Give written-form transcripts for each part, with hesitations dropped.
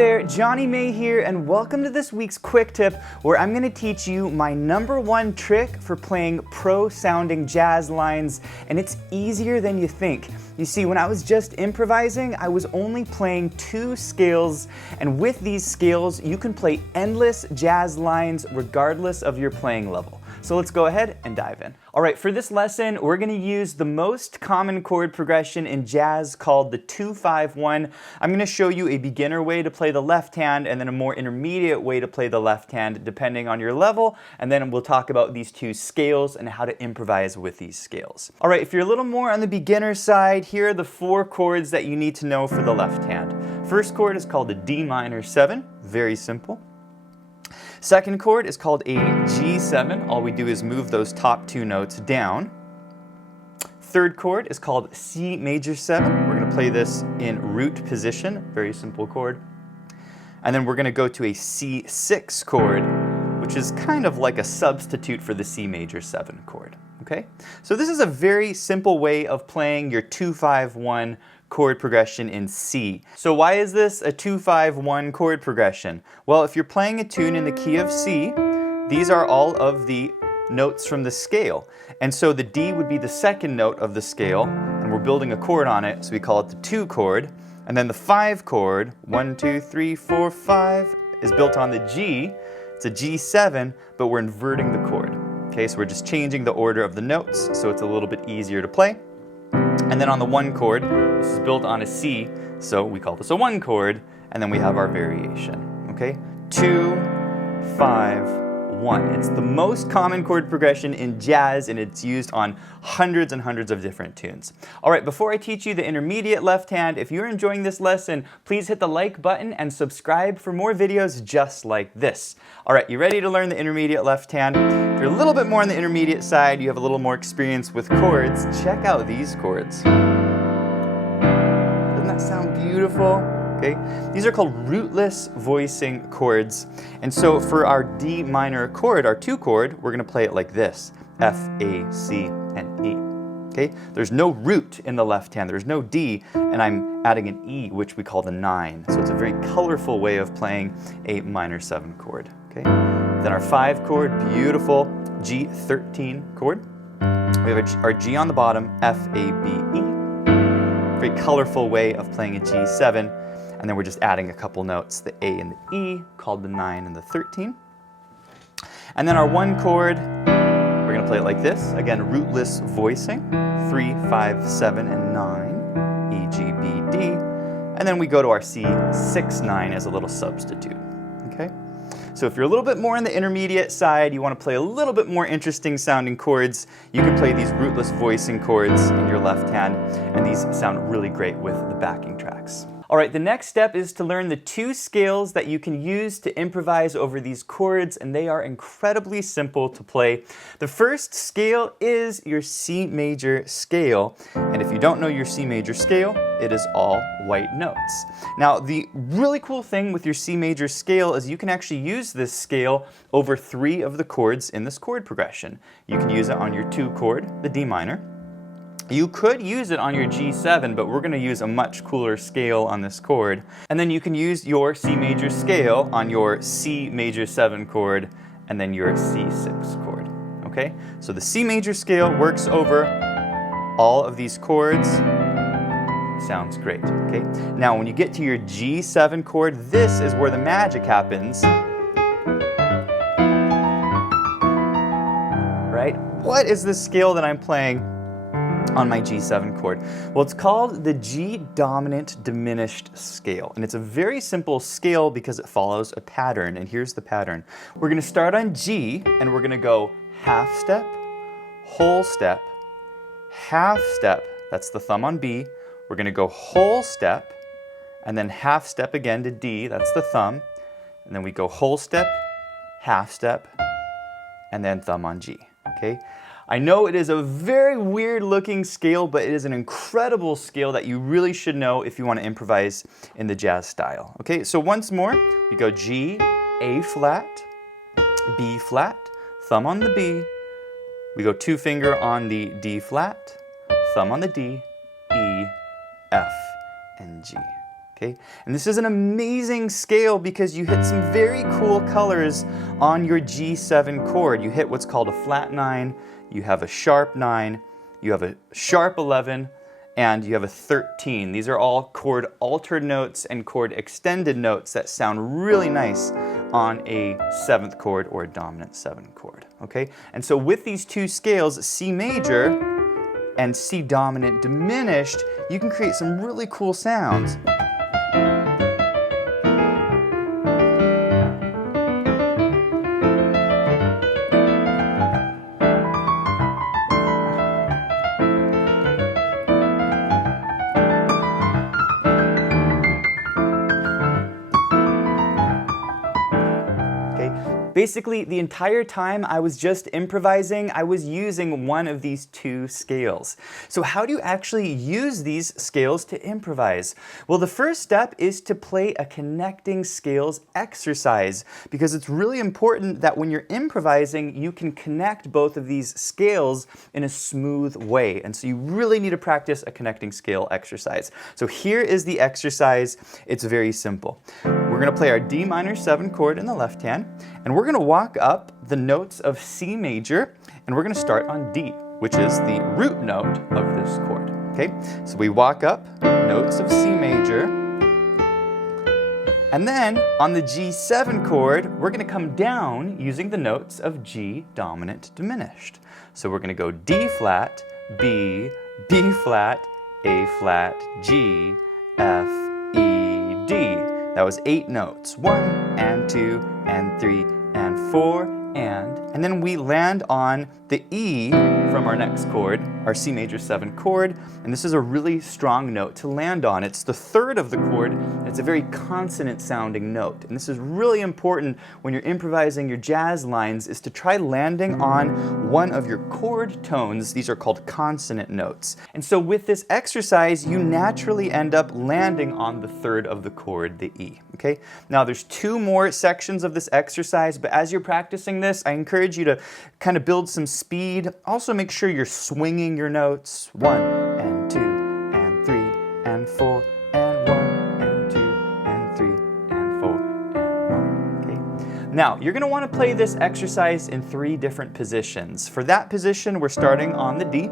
there, Jonny May here, and welcome to this week's quick tip where I'm going to teach you my #1 trick for playing pro-sounding jazz lines, and it's easier than you think. You see, when I was just improvising, I was only playing 2 scales, and with these scales, you can play endless jazz lines regardless of your playing level. So let's go ahead and dive in. All right, for this lesson, we're gonna use the most common chord progression in jazz called the 2-5-1. I'm gonna show you a beginner way to play the left hand and then a more intermediate way to play the left hand depending on your level, and then we'll talk about these 2 scales and how to improvise with these scales. All right, if you're a little more on the beginner side, here are the 4 chords that you need to know for the left hand. First chord is called a D minor 7, very simple. Second chord is called a G7. All we do is move those top 2 notes down. Third chord is called C major 7. We're going to play this in root position, very simple chord. And then we're going to go to a C6 chord, which is kind of like a substitute for the C major 7 chord. Okay? So this is a very simple way of playing your 2-5-1 chord progression in C. So why is this a 2-5-1 chord progression? Well, if you're playing a tune in the key of C, these are all of the notes from the scale. And so the D would be the second note of the scale, and we're building a chord on it, so we call it the 2 chord. And then the 5 chord, 1, 2, 3, 4, 5, is built on the G. It's a G7, but we're inverting the chord. Okay, so we're just changing the order of the notes, so it's a little bit easier to play. And then on the 1 chord, this is built on a C, so we call this a 1 chord, and then we have our variation, okay? 2, 5, 1. It's the most common chord progression in jazz, and it's used on hundreds and hundreds of different tunes. All right, before I teach you the intermediate left hand, if you're enjoying this lesson, please hit the like button and subscribe for more videos just like this. All right, you ready to learn the intermediate left hand? If you're a little bit more on the intermediate side, you have a little more experience with chords, check out these chords. Doesn't that sound beautiful? Okay. These are called rootless voicing chords. And so for our D minor chord, our 2 chord, we're going to play it like this. F, A, C, and E. Okay? There's no root in the left hand. There's no D, and I'm adding an E, which we call the 9. So it's a very colorful way of playing a minor 7 chord. Okay? Then our 5 chord, beautiful G13 chord. We have our G on the bottom, F, A, B, E. Very colorful way of playing a G7. And then we're just adding a couple notes, the A and the E, called the 9 and the 13. And then our 1 chord, we're going to play it like this. Again, rootless voicing, 3, 5, 7, and 9, E, G, B, D. And then we go to our C6, 9 as a little substitute. Okay? So if you're a little bit more on the intermediate side, you want to play a little bit more interesting sounding chords, you can play these rootless voicing chords in your left hand, and these sound really great with the backing tracks. All right, the next step is to learn the 2 scales that you can use to improvise over these chords, and they are incredibly simple to play. The first scale is your C major scale, and if you don't know your C major scale, it is all white notes. Now, the really cool thing with your C major scale is you can actually use this scale over 3 of the chords in this chord progression. You can use it on your 2 chord, the D minor. You could use it on your G7, but we're going to use a much cooler scale on this chord. And then you can use your C major scale on your C major 7 chord and then your C6 chord. Okay? So the C major scale works over all of these chords. Sounds great. Okay? Now when you get to your G7 chord, this is where the magic happens. Right? What is the scale that I'm playing on my G7 chord? Well, it's called the G dominant diminished scale, and it's a very simple scale because it follows a pattern, and here's the pattern. We're going to start on G, and we're going to go half step, whole step, half step, that's the thumb on B. We're going to go whole step, and then half step again to D, that's the thumb, and then we go whole step, half step, and then thumb on G. Okay? I know it is a very weird looking scale, but it is an incredible scale that you really should know if you want to improvise in the jazz style. Okay, so once more, we go G, A flat, B flat, thumb on the B, we go 2 finger on the D flat, thumb on the D, E, F, and G. Okay? And this is an amazing scale because you hit some very cool colors on your G7 chord. You hit what's called a flat 9, you have a sharp 9, you have a sharp 11, and you have a 13. These are all chord altered notes and chord extended notes that sound really nice on a 7th chord or a dominant 7 chord. Okay? And so with these two scales, C major and C dominant diminished, you can create some really cool sounds. Basically, the entire time I was just improvising, I was using one of these two scales. So how do you actually use these scales to improvise? Well, the first step is to play a connecting scales exercise, because it's really important that when you're improvising, you can connect both of these scales in a smooth way. And so you really need to practice a connecting scale exercise. So here is the exercise. It's very simple. We're going to play our D minor 7 chord in the left hand, and we're going to walk up the notes of C major, and we're going to start on D, which is the root note of this chord. Okay, so we walk up notes of C major, and then on the G7 chord, we're going to come down using the notes of G dominant diminished. So we're going to go D flat, B, B flat, A flat, G, F, E, D. That was 8 notes. 1 and 2 and 3 and 4 and then we land on the E from our next chord, our C major 7 chord, and this is a really strong note to land on. It's the 3rd of the chord, and it's a very consonant sounding note. And this is really important when you're improvising your jazz lines, is to try landing on one of your chord tones. These are called consonant notes. And so with this exercise, you naturally end up landing on the 3rd of the chord, the E. Okay? Now there's 2 more sections of this exercise, but as you're practicing this, I encourage you to kind of build some speed. Also make sure you're swinging your notes. 1 and 2 and 3 and 4 and 1 and 2 and 3 and 4 and 1. Okay? Now, you're going to want to play this exercise in 3 different positions. For that position, we're starting on the D.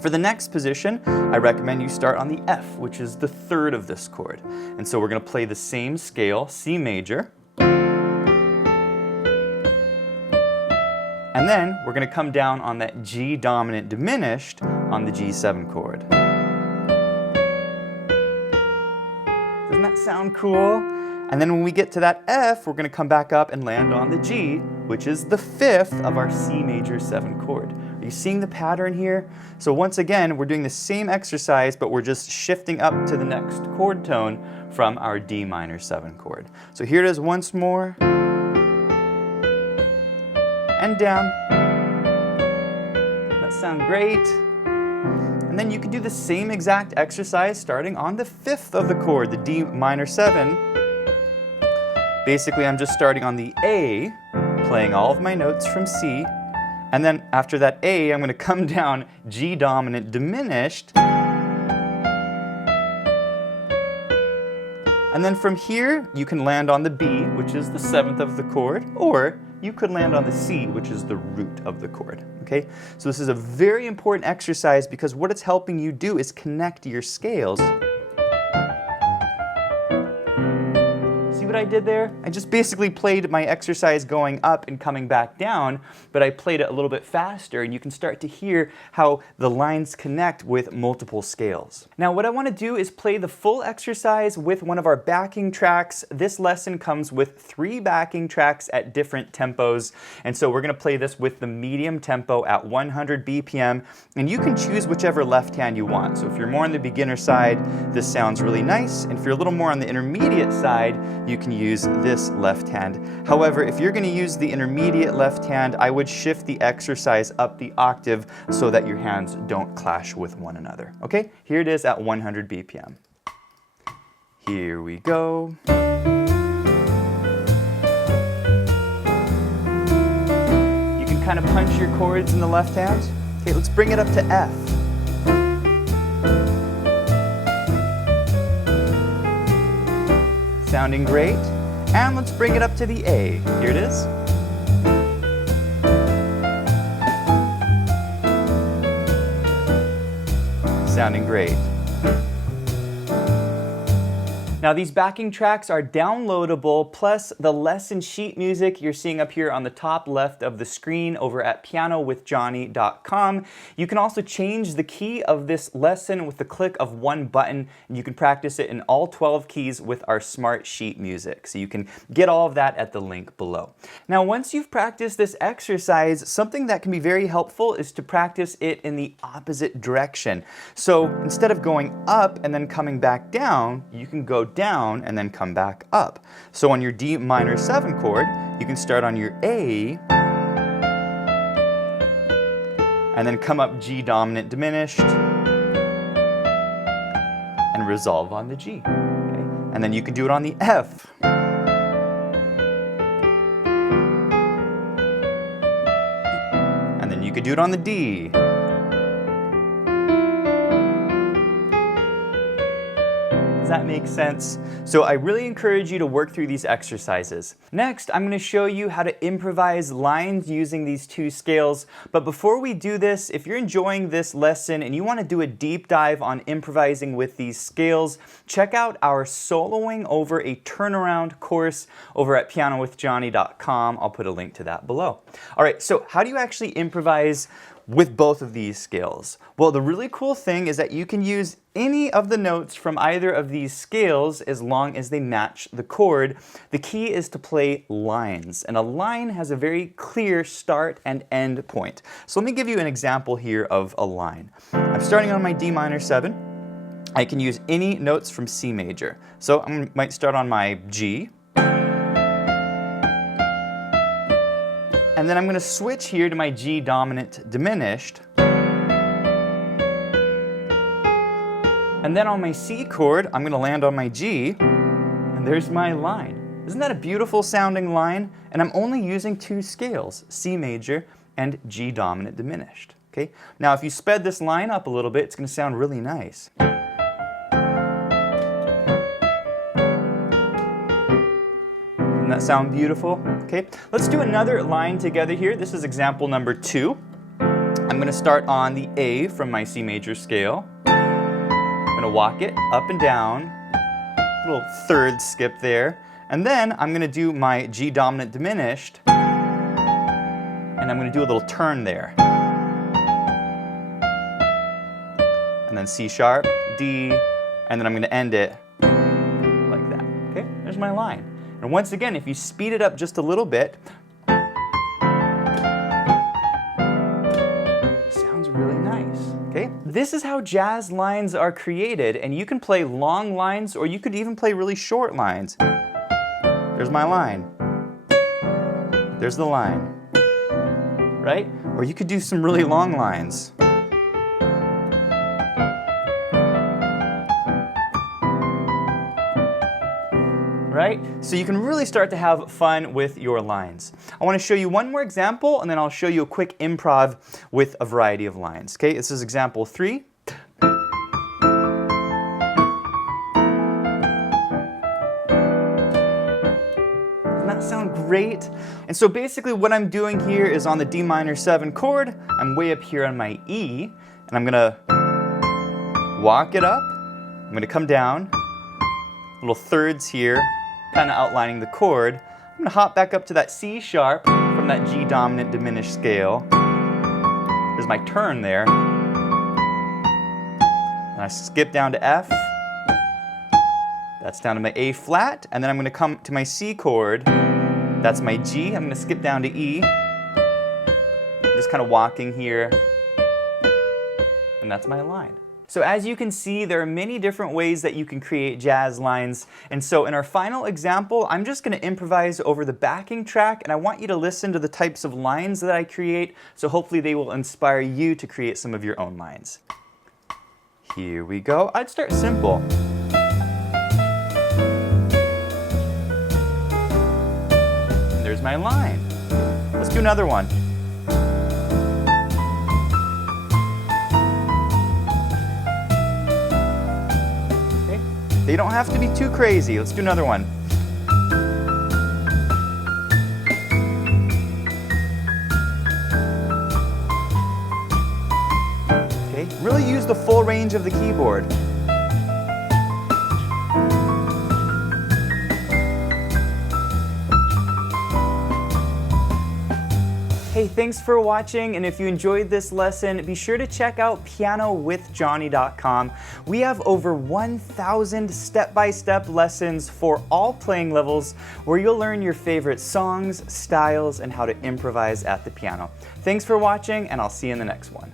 For the next position, I recommend you start on the F, which is the 3rd of this chord. And so we're going to play the same scale, C major. And then we're going to come down on that G dominant diminished on the G7 chord. Doesn't that sound cool? And then when we get to that F, we're going to come back up and land on the G, which is the 5th of our C major 7 chord. Are you seeing the pattern here? So once again, we're doing the same exercise, but we're just shifting up to the next chord tone from our D minor 7 chord. So here it is once more. And down. That sounds great. And then you can do the same exact exercise starting on the 5th of the chord, the D minor 7. Basically, I'm just starting on the A, playing all of my notes from C, and then after that A, I'm going to come down G dominant diminished. And then from here, you can land on the B, which is the 7th of the chord, or you could land on the C, which is the root of the chord. Okay? So this is a very important exercise because what it's helping you do is connect your scales. See what I did there? I just basically played my exercise going up and coming back down, but I played it a little bit faster, and you can start to hear how the lines connect with multiple scales. Now what I want to do is play the full exercise with one of our backing tracks. This lesson comes with 3 backing tracks at different tempos, and so we're going to play this with the medium tempo at 100 BPM, and you can choose whichever left hand you want. So if you're more on the beginner side, this sounds really nice, and if you're a little more on the intermediate side, you can use this left hand. However, if you're going to use the intermediate left hand, I would shift the exercise up the octave so that your hands don't clash with one another. Okay, here it is at 100 BPM. Here we go. You can kind of punch your chords in the left hand. Okay, let's bring it up to F. Sounding great. And let's bring it up to the A. Here it is. Sounding great. Now these backing tracks are downloadable, plus the lesson sheet music you're seeing up here on the top left of the screen over at pianowithjohnny.com. You can also change the key of this lesson with the click of one button, and you can practice it in all 12 keys with our smart sheet music. So you can get all of that at the link below. Now once you've practiced this exercise, something that can be very helpful is to practice it in the opposite direction. So instead of going up and then coming back down, you can go down and then come back up. So on your D minor 7 chord, you can start on your A and then come up G dominant diminished and resolve on the G. Okay? And then you can do it on the F. And then you could do it on the D. Does that make sense? So I really encourage you to work through these exercises. Next, I'm going to show you how to improvise lines using these two scales. But before we do this, if you're enjoying this lesson and you want to do a deep dive on improvising with these scales, check out our Soloing Over a Turnaround course over at pianowithjohnny.com. I'll put a link to that below. All right, so how do you actually improvise with both of these scales? Well, the really cool thing is that you can use any of the notes from either of these scales as long as they match the chord. The key is to play lines, and a line has a very clear start and end point. So let me give you an example here of a line. I'm starting on my D minor 7. I can use any notes from C major. So I might start on my G. And then I'm going to switch here to my G dominant diminished. And then on my C chord, I'm going to land on my G, and there's my line. Isn't that a beautiful sounding line? And I'm only using two scales, C major and G dominant diminished. Okay? Now if you sped this line up a little bit, it's going to sound really nice. Doesn't that sound beautiful? Okay, let's do another line together here. This is example number 2. I'm going to start on the A from my C major scale. I'm going to walk it up and down, a little third skip there. And then I'm going to do my G dominant diminished, and I'm going to do a little turn there. And then C sharp, D, and then I'm going to end it like that. Okay, there's my line. And once again, if you speed it up just a little bit, sounds really nice, okay? This is how jazz lines are created, and you can play long lines, or you could even play really short lines. There's my line. There's the line, right? Or you could do some really long lines. Right? So you can really start to have fun with your lines. I want to show you one more example, and then I'll show you a quick improv with a variety of lines. Okay, this is example 3. Doesn't that sound great? And so basically what I'm doing here is on the D minor 7 chord, I'm way up here on my E, and I'm gonna walk it up, I'm gonna come down, little thirds here, kind of outlining the chord. I'm going to hop back up to that C sharp from that G dominant diminished scale. There's my turn there. And I skip down to F. That's down to my A flat. And then I'm going to come to my C chord. That's my G. I'm going to skip down to E. Just kind of walking here. And that's my line. So as you can see, there are many different ways that you can create jazz lines. And so in our final example, I'm just going to improvise over the backing track, and I want you to listen to the types of lines that I create, so hopefully they will inspire you to create some of your own lines. Here we go. I'd start simple. And there's my line. Let's do another one. They don't have to be too crazy. Let's do another one. use the full range of the keyboard. Hey, thanks for watching, and if you enjoyed this lesson, be sure to check out pianowithjonny.com. We have over 1,000 step-by-step lessons for all playing levels where you'll learn your favorite songs, styles, and how to improvise at the piano. Thanks for watching, and I'll see you in the next one.